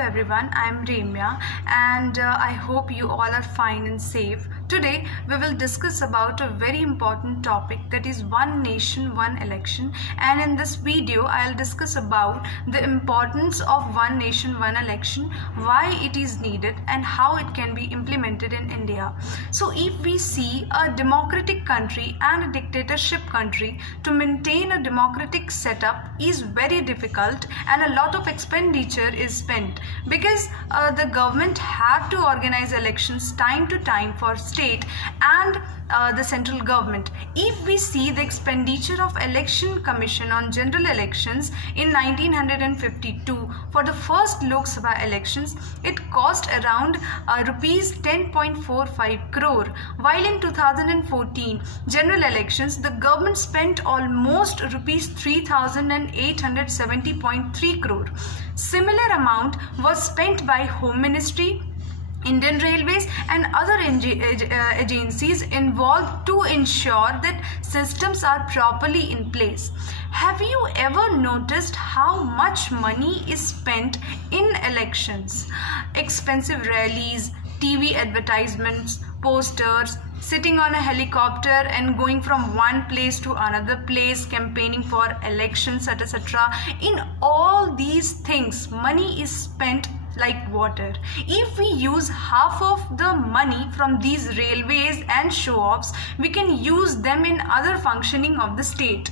everyone, I am Remya and I hope you all are fine and safe. Today we will discuss about a very important topic, that is one nation, one election, and in this video I will discuss about the importance of one nation, one election, why it is needed and how it can be implemented in India. So if we see a democratic country and a dictatorship country, to maintain a democratic setup is very difficult and a lot of expenditure is spent because the government have to organize elections time to time for state and the central government. If we see the expenditure of Election Commission on general elections in 1952 for the first Lok Sabha elections, it cost around rupees 10.45 crore, while in 2014 general elections the government spent almost rupees 3,870.3 crore. Similar amount was spent by Home Ministry, Indian Railways and other agencies involved to ensure that systems are properly in place. Have you ever noticed how much money is spent in elections? Expensive rallies, TV advertisements, posters, sitting on a helicopter and going from one place to another place, campaigning for elections, etc. In all these things, money is spent like water. If we use half of the money from these railways and show-offs, we can use them in other functioning of the state.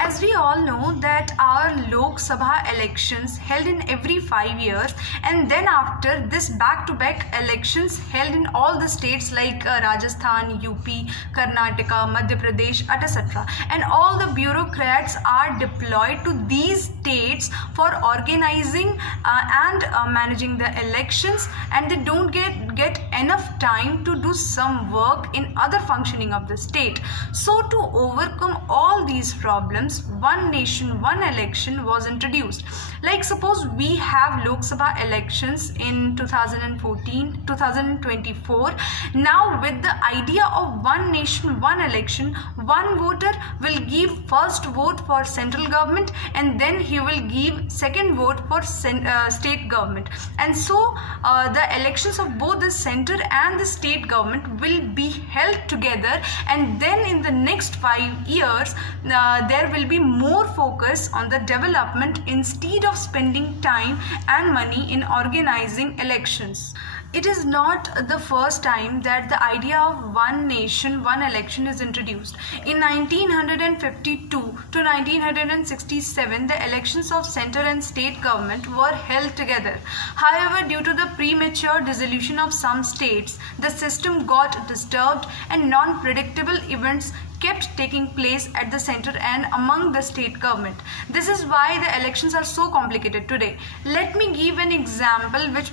As we all know that our Lok Sabha elections held in every 5 years, and then after this back-to-back elections held in all the states like Rajasthan, UP, Karnataka, Madhya Pradesh, etc. And all the bureaucrats are deployed to these states for organizing and managing the elections, and they don't get enough time to do some work in other functioning of the state. So to overcome all these problems, one nation, one election was introduced. Like suppose we have Lok Sabha elections in 2014, 2024. Now with the idea of one nation, one election, one voter will give first vote for central government and then he will give second vote for state government. And so the elections of both the center and the state government will be held together, and then in the next 5 years there will be more focus on the development instead of spending time and money in organizing elections. It is not the first time that the idea of one nation, one election is introduced. In 1952 to 1967, the elections of center and state government were held together. However, due to the premature dissolution of some states, the system got disturbed and non-predictable events kept taking place at the center and among the state government. This is why the elections are so complicated today. Let me give an example which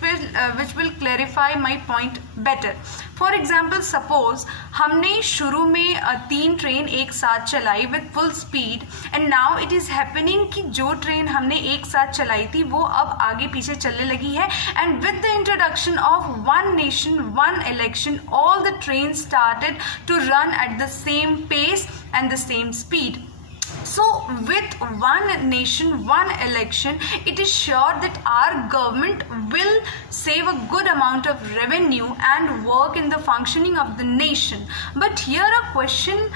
will clarify my point better. For example, suppose हमने शुरू में 3 train एक साथ चलाई with full speed, and now it is happening कि जो train हमने एक साथ चलाई थी वो अब आगे पीछे चलने लगी है, and with the introduction of one nation, one election, all the trains started to run at the same pace and the same speed. So with one nation, one election, it is sure that our government will save a good amount of revenue and work in the functioning of the nation. But here a question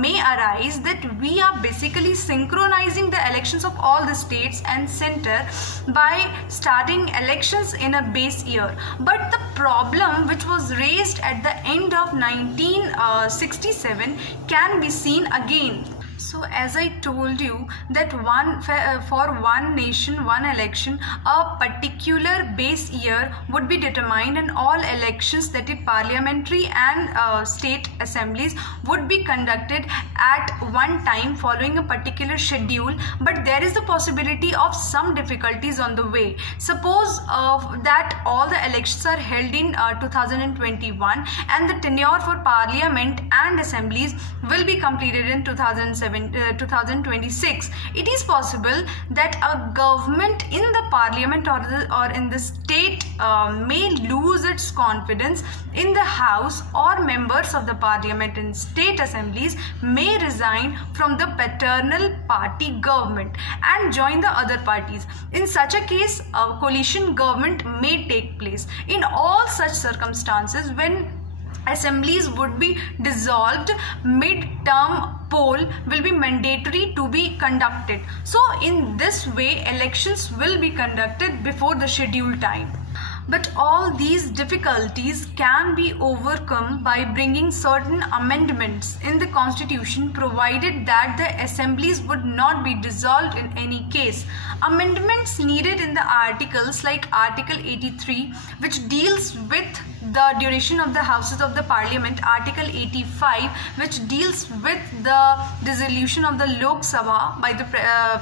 may arise that we are basically synchronizing the elections of all the states and center by starting elections in a base year. But the problem which was raised at the end of 1967 can be seen again. So as I told you that for one nation, one election, a particular base year would be determined, and all elections, that is parliamentary and state assemblies, would be conducted at one time following a particular schedule. But there is the possibility of some difficulties on the way. Suppose that all the elections are held in 2021 and the tenure for parliament and assemblies will be completed in 2017. 2026. It is possible that a government in the parliament or in the state may lose its confidence in the house, or members of the parliament and state assemblies may resign from the paternal party government and join the other parties. In such a case, a coalition government may take place. In all such circumstances, when assemblies would be dissolved, mid-term poll will be mandatory to be conducted. So in this way, elections will be conducted before the scheduled time. But all these difficulties can be overcome by bringing certain amendments in the constitution, provided that the assemblies would not be dissolved in any case. Amendments needed in the articles like Article 83, which deals with the duration of the houses of the parliament, Article 85, which deals with the dissolution of the Lok Sabha by the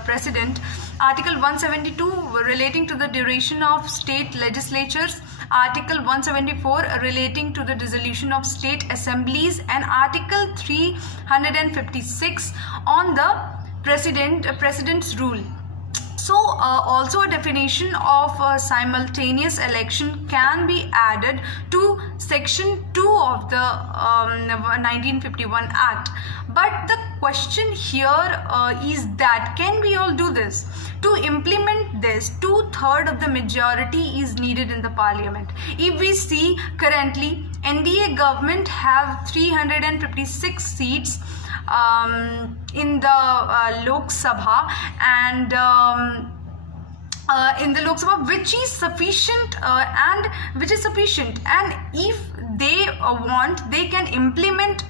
president, Article 172 relating to the duration of state legislatures, Article 174 relating to the dissolution of state assemblies, and Article 356 on the president's rule. So also a definition of simultaneous election can be added to section 2 of the 1951 Act. But the question here is that, can we all do this? To implement this, 2/3 of the majority is needed in the parliament. If we see currently, NDA government have 356 seats in the Lok Sabha, and in the Lok Sabha, which is sufficient, and if they want, they can implement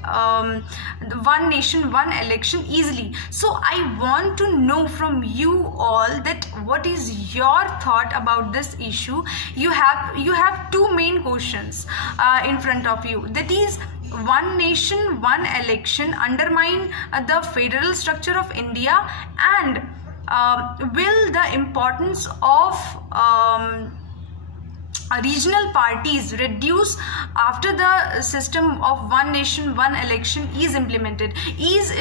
one nation, one election easily. So I want to know from you all that what is your thought about this issue. You have two main questions in front of you, that is, one nation, one election undermine the federal structure of India, and will the importance of regional parties reduce after the system of one nation, one election is implemented? Is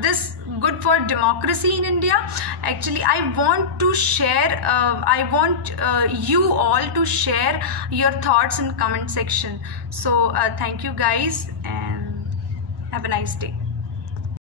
this good for democracy in India? Actually, I want to share, I want you all to share your thoughts in comment section. So thank you guys, and have a nice day.